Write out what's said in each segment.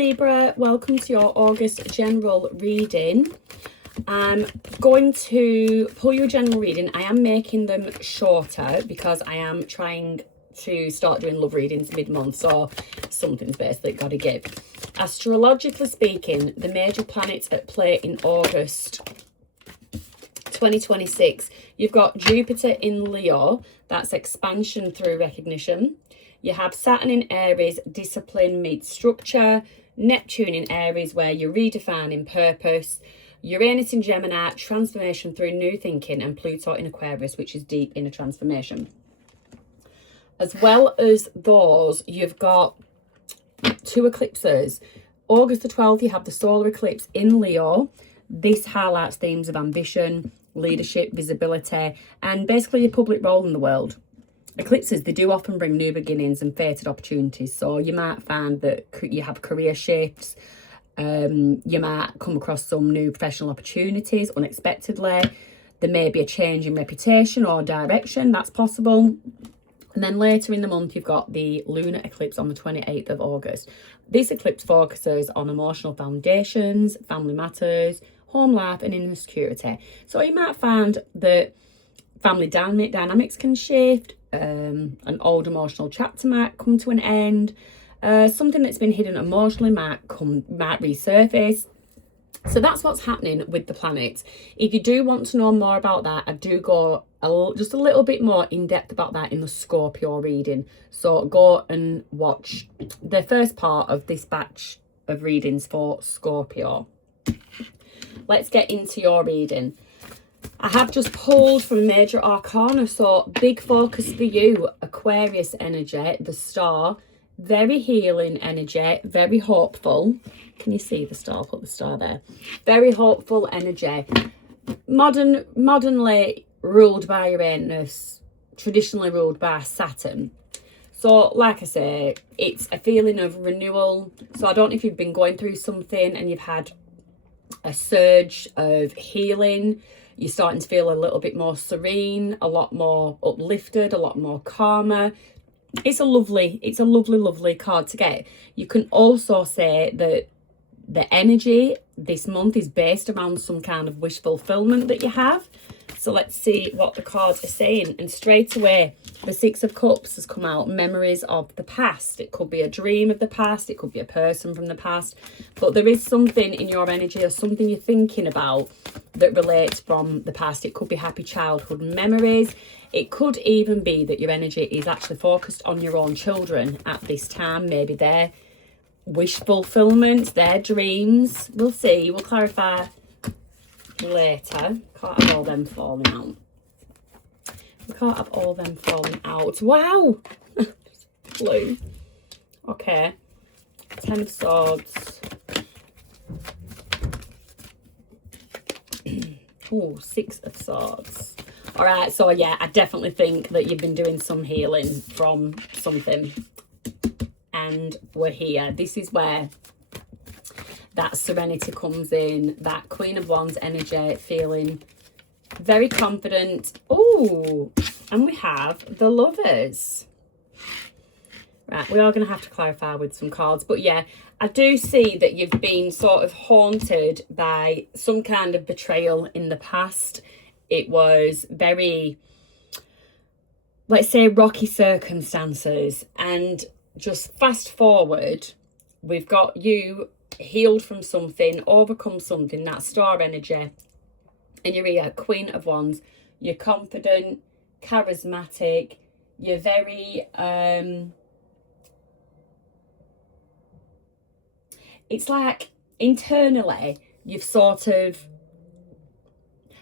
Libra, welcome to your August general reading. I'm going to pull you a general reading. I am making them shorter because I am trying to start doing love readings mid-month, so something's basically got to give. Astrologically speaking, the major planets at play in August 2026, you've got Jupiter in Leo, that's expansion through recognition. You have Saturn in Aries, discipline meets structure. Neptune in Aries, where you're redefining purpose. Uranus in Gemini, transformation through new thinking. And Pluto in Aquarius, which is deep inner transformation. As well as those, you've got two eclipses. August the 12th, you have the solar eclipse in Leo. This highlights themes of ambition, leadership, visibility, and basically your public role in the world. Eclipses, they do often bring new beginnings and fated opportunities. So you might find that you have career shifts. You might come across some new professional opportunities unexpectedly. There may be a change in reputation or direction. That's possible. And then later in the month, you've got the lunar eclipse on the 28th of August. This eclipse focuses on emotional foundations, family matters, home life and inner security. So you might find that family dynamics can shift. An old emotional chapter might come to an end. Something that's been hidden emotionally might resurface. So that's what's happening with the planets. If you do want to know more about that, I do go just a little bit more in depth about that in the Scorpio reading. So go and watch the first part of this batch of readings for Scorpio. Let's get into your reading. I have just pulled from Major Arcana, so big focus for you, Aquarius energy, the star, very healing energy, very hopeful. Can you see the star? I'll put the star there. Very hopeful energy. Modernly ruled by Uranus, traditionally ruled by Saturn. So, like I say, it's a feeling of renewal. So I don't know if you've been going through something and you've had a surge of healing. You're starting to feel a little bit more serene, a lot more uplifted, a lot more calmer. It's a lovely card to get. You can also say that the energy this month is based around some kind of wish fulfillment that you have. So let's see what the cards are saying. And straight away, the Six of Cups has come out. Memories of the past. It could be a dream of the past. It could be a person from the past. But there is something in your energy or something you're thinking about that relates from the past. It could be happy childhood memories. It could even be that your energy is actually focused on your own children at this time. Maybe their wish fulfillment, their dreams. We'll see. We'll clarify later. Can't have all them falling out. We can't have all them falling out. Wow! Blue. Okay. 10 of Swords. Oh, 6 of Swords. All right, so yeah, I definitely think that you've been doing some healing from something. And we're here. This is where that serenity comes in, that Queen of Wands energy, feeling very confident. Oh, and we have the Lovers. Right, we are going to have to clarify with some cards. But yeah, I do see that you've been sort of haunted by some kind of betrayal in the past. It was very, let's say, rocky circumstances. And just fast forward, we've got you healed from something, overcome something, that star energy. And you're here, Queen of Wands. You're confident, charismatic. You're very, it's like internally, you've sort of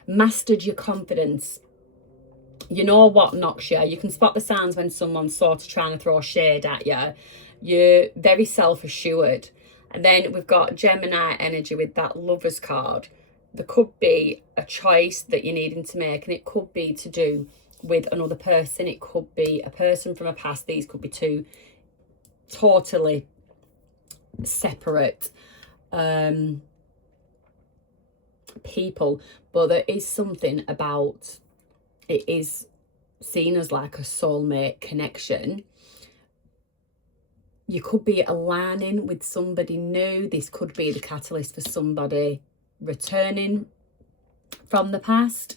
mastered your confidence. You know what knocks you. You can spot the signs when someone's sort of trying to throw shade at you. You're very self-assured. And then we've got Gemini energy with that Lovers card. There could be a choice that you're needing to make, and it could be to do with another person. It could be a person from a past. These could be two totally separate people. But there is something about it is seen as like a soulmate connection. you could be aligning with somebody new. This could be the catalyst for somebody returning from the past.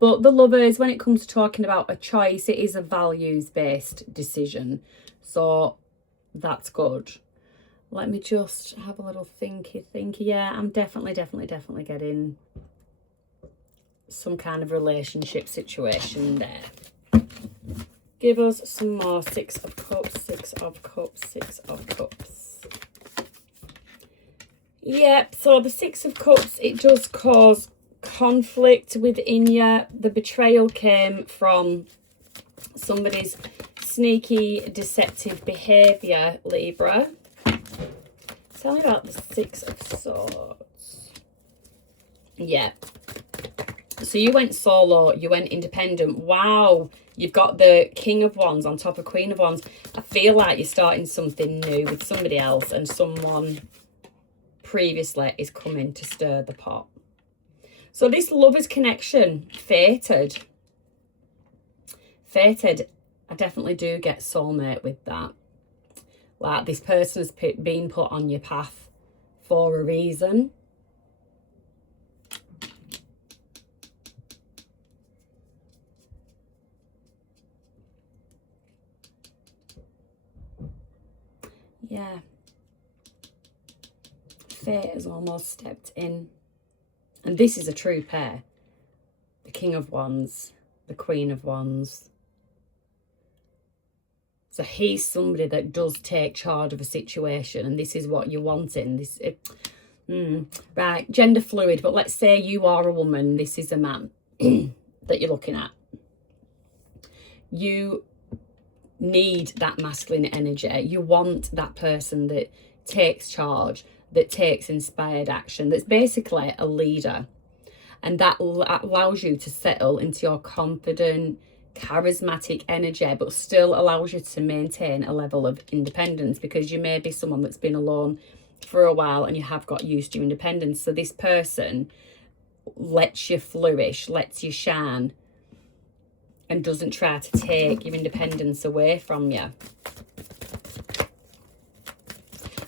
But the Lovers, when it comes to talking about a choice, it is a values-based decision. So that's good. Let me just have a little thinky. Yeah, I'm definitely getting some kind of relationship situation there. Give us some more. 6 of Cups, 6 of Cups, 6 of Cups. Yep, so the 6 of Cups, it does cause conflict within you. The betrayal came from somebody's sneaky, deceptive behaviour, Libra. Tell me about the 6 of Swords. Yeah. So you went solo, you went independent. Wow. You've got the King of Wands on top of Queen of Wands. I feel like you're starting something new with somebody else, and someone previously is coming to stir the pot. So this Lovers connection, fated. Fated. I definitely do get soulmate with that. Like, this person has been put on your path for a reason. Yeah. Fate has almost stepped in. And this is a true pair. The King of Wands, the Queen of Wands. So he's somebody that does take charge of a situation, and this is what you're wanting. Right, gender fluid, but let's say you are a woman, this is a man that you're looking at. You need that masculine energy. You want that person that takes charge, that takes inspired action, that's basically a leader. And that allows you to settle into your confident, charismatic energy, but still allows you to maintain a level of independence, because you may be someone that's been alone for a while and you have got used to your independence. So this person lets you flourish, lets you shine, and doesn't try to take your independence away from you.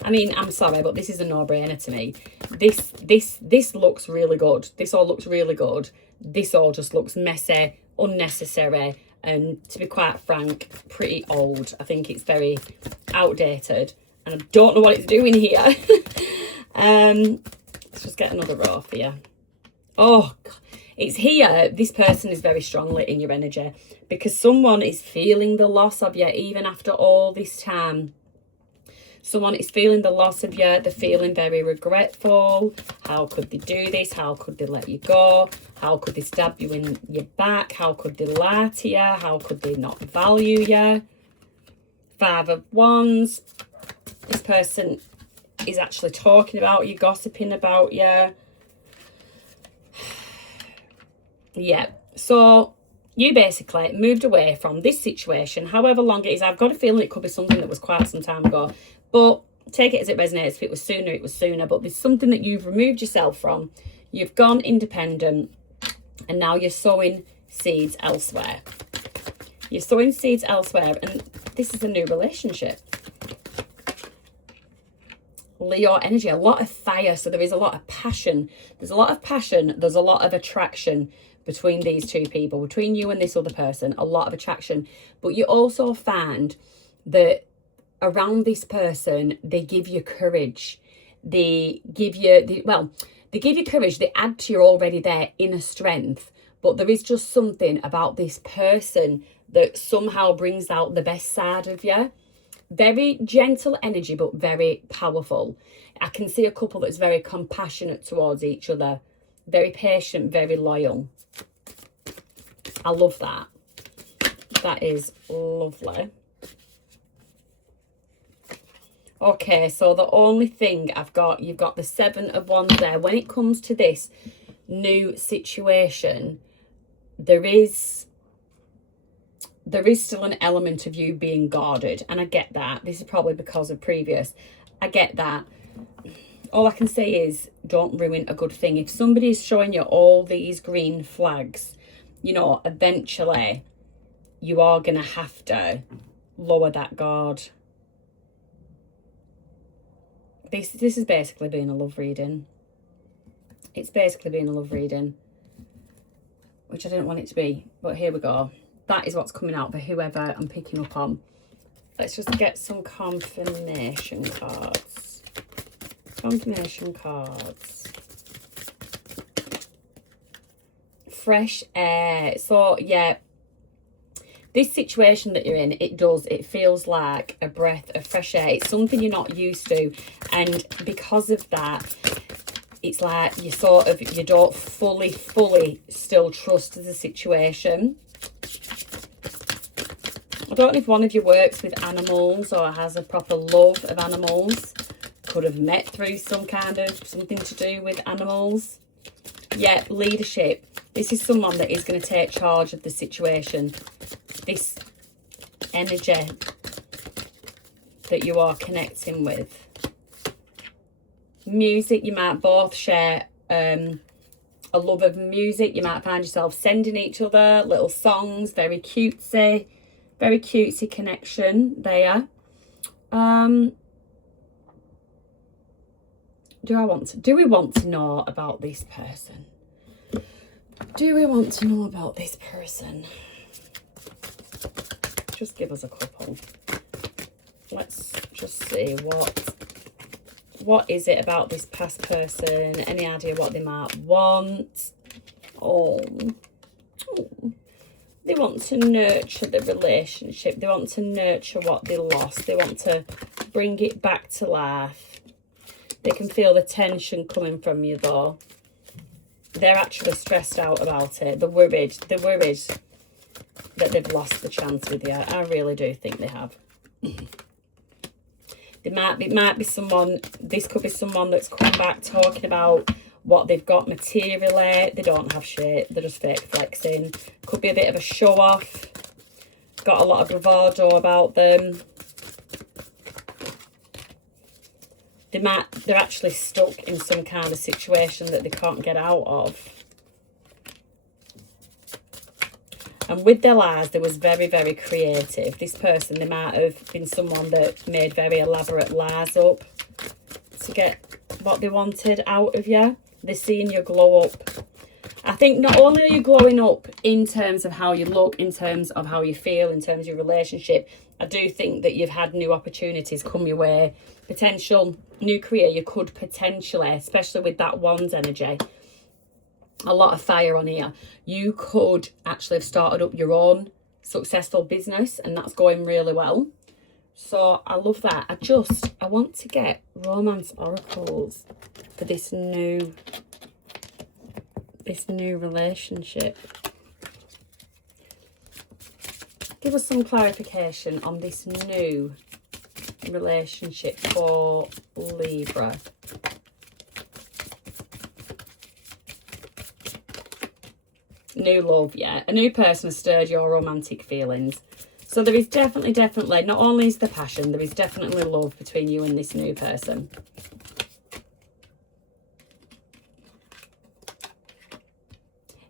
I mean, I'm sorry, but this is a no-brainer to me. This looks really good. This all looks really good. This all just looks messy, unnecessary, and to be quite frank, pretty old. I think it's very outdated, and I don't know what it's doing here. Let's just get another row for you. Oh, God. It's here. This person is very strongly in your energy, because someone is feeling the loss of you even after all this time. Someone is feeling the loss of you. They're feeling very regretful. How could they do this? How could they let you go? How could they stab you in your back? How could they lie to you? How could they not value you? 5 of Wands. This person is actually talking about you, gossiping about you. Yeah, so you basically moved away from this situation, however long it is. I've got a feeling it could be something that was quite some time ago, but take it as it resonates. If it was sooner, it was sooner. But there's something that you've removed yourself from. You've gone independent, and now you're sowing seeds elsewhere. You're sowing seeds elsewhere, and this is a new relationship. Leo energy, a lot of fire, so there is a lot of passion. There's a lot of passion. There's a lot of attraction between these two people, between you and this other person, a lot of attraction. But you also find that around this person, they give you courage. They give you, they give you courage. They add to your already there inner strength. But there is just something about this person that somehow brings out the best side of you. Very gentle energy, but very powerful. I can see a couple that's very compassionate towards each other. Very patient, very loyal. I love that. That is lovely. Okay, so the only thing I've got, you've got the 7 of Wands there. When it comes to this new situation, there is still an element of you being guarded, and I get that. This is probably because of previous. I get that. All I can say is don't ruin a good thing. If somebody is showing you all these green flags, you know, eventually you are going to have to lower that guard. This is basically being a love reading. It's basically being a love reading, which I didn't want it to be, but here we go. That is what's coming out for whoever I'm picking up on. Let's just get some confirmation cards. Confirmation cards. Fresh air. So, yeah, this situation that you're in, it feels like a breath of fresh air. It's something you're not used to. And because of that, it's like you don't fully still trust the situation. I don't know if one of you works with animals or has a proper love of animals. Could have met through some kind of something to do with animals. Yeah, leadership. This is someone that is going to take charge of the situation. This energy that you are connecting with. Music, you might both share a love of music. You might find yourself sending each other little songs, very cutesy connection there. Do we want to know about this person? Do we want to know about this person? Just give us a couple. Let's just see what is it about this past person? Any idea what they might want? Oh. They want to nurture the relationship. They want to nurture what they lost. They want to bring it back to life. They can feel the tension coming from you though. They're actually stressed out about it. They're worried that they've lost the chance with you. I really do think they have. It might be someone, this could be someone that's come back talking about what they've got materially. They don't have shit. They're just fake flexing. Could be a bit of a show off. Got a lot of bravado about them. They're actually stuck in some kind of situation that they can't get out of. And with their lies, they was very, very creative. This person, they might have been someone that made very elaborate lies up to get what they wanted out of you. They're seeing you glow up. I think not only are you glowing up in terms of how you look, in terms of how you feel, in terms of your relationship, I do think that you've had new opportunities come your way. Potential new career you could potentially, especially with that Wands energy, a lot of fire on here. You could actually have started up your own successful business and that's going really well. So I love that. I want to get romance oracles for this new relationship. Give us some clarification on this new relationship for Libra. New love, yeah. A new person has stirred your romantic feelings. So there is definitely, not only is the passion, there is definitely love between you and this new person.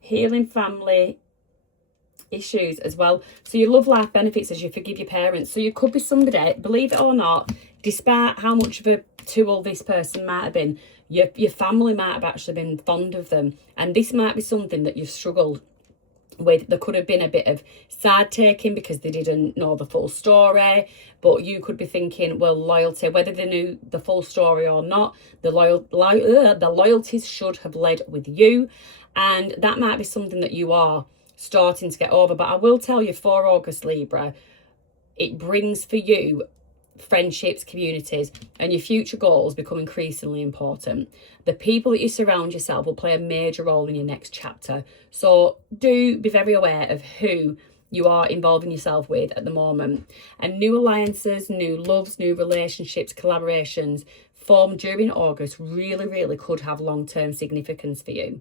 Healing family issues as well. So your love life benefits as you forgive your parents. So you could be somebody, believe it or not, despite how much of a tool this person might have been, your family might have actually been fond of them. And this might be something that you've struggled with. There could have been a bit of side taking because they didn't know the full story, but you could be thinking, well, loyalty, whether they knew the full story or not, the loyalties should have led with you. And that might be something that you are starting to get over. But I will tell you, for August, Libra, it brings for you friendships, communities, and your future goals become increasingly important. The people that you surround yourself will play a major role in your next chapter. So do be very aware of who you are involving yourself with at the moment. And new alliances, new loves, new relationships, collaborations formed during August really could have long-term significance for you.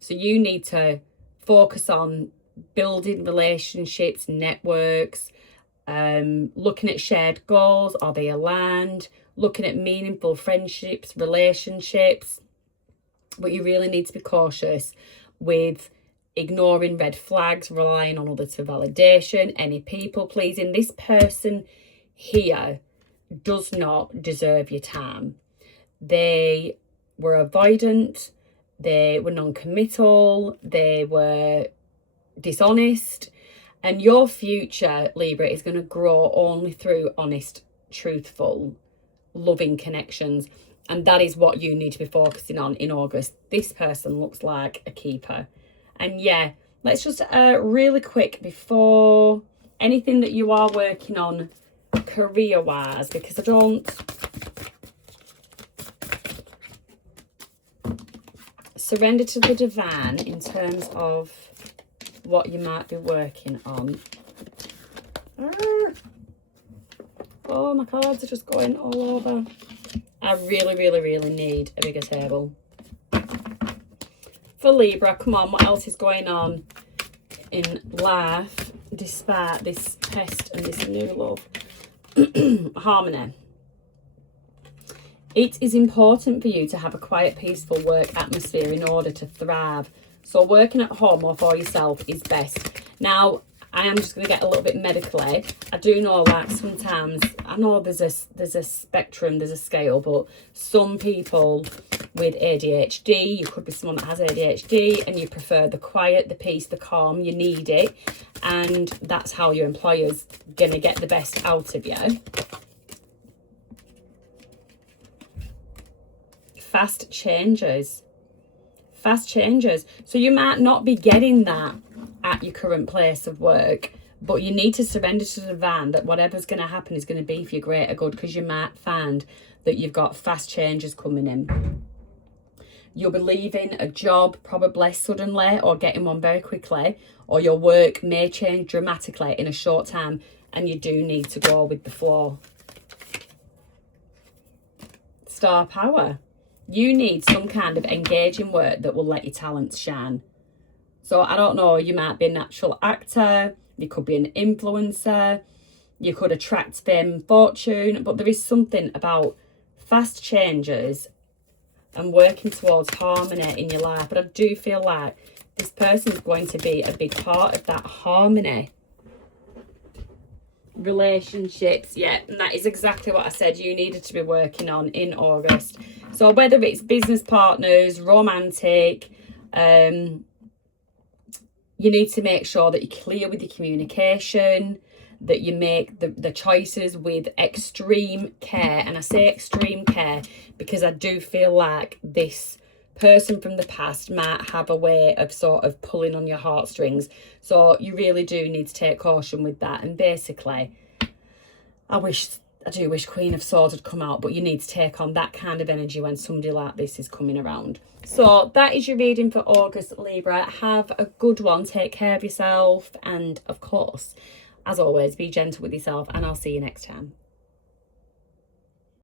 So you need to focus on building relationships, networks, looking at shared goals. Are they aligned? Looking at meaningful friendships, relationships. But you really need to be cautious with ignoring red flags, relying on others for validation, any people pleasing. This person here does not deserve your time. They were avoidant, they were non-committal, they were dishonest. And your future, Libra, is going to grow only through honest, truthful, loving connections. And that is what you need to be focusing on in August. This person looks like a keeper. And yeah, let's just really quick before anything that you are working on career-wise, because I don't... Surrender to the divine in terms of what you might be working on. Oh, my cards are just going all over. I really, really, really need a bigger table. For Libra, come on, what else is going on in life despite this pest and this new love? Harmony. It is important for you to have a quiet, peaceful work atmosphere in order to thrive. So working at home or for yourself is best. Now, I am just going to get a little bit medically. I do know, like, sometimes, I know there's a spectrum, there's a scale, but some people with ADHD, you could be someone that has ADHD and you prefer the quiet, the peace, the calm, you need it. And that's how your employer's going to get the best out of you. Fast changes. Fast changes. So you might not be getting that at your current place of work, but you need to surrender to the divine that whatever's going to happen is going to be for your greater good, because you might find that you've got fast changes coming in. You'll be leaving a job probably suddenly or getting one very quickly, or your work may change dramatically in a short time and you do need to go with the flow. Star power. You need some kind of engaging work that will let your talents shine. So I don't know, you might be a natural actor, you could be an influencer, you could attract fame and fortune, but there is something about fast changes and working towards harmony in your life. But I do feel like this person is going to be a big part of that harmony. Relationships, yeah, and that is exactly what I said you needed to be working on in August. So whether it's business partners, romantic, you need to make sure that you're clear with your communication, that you make the choices with extreme care. And I say extreme care because I do feel like this person from the past might have a way of sort of pulling on your heartstrings. So you really do need to take caution with that. And basically, I do wish Queen of Swords had come out, but you need to take on that kind of energy when somebody like this is coming around. So that is your reading for August, Libra. Have a good one. Take care of yourself. And of course, as always, be gentle with yourself. And I'll see you next time.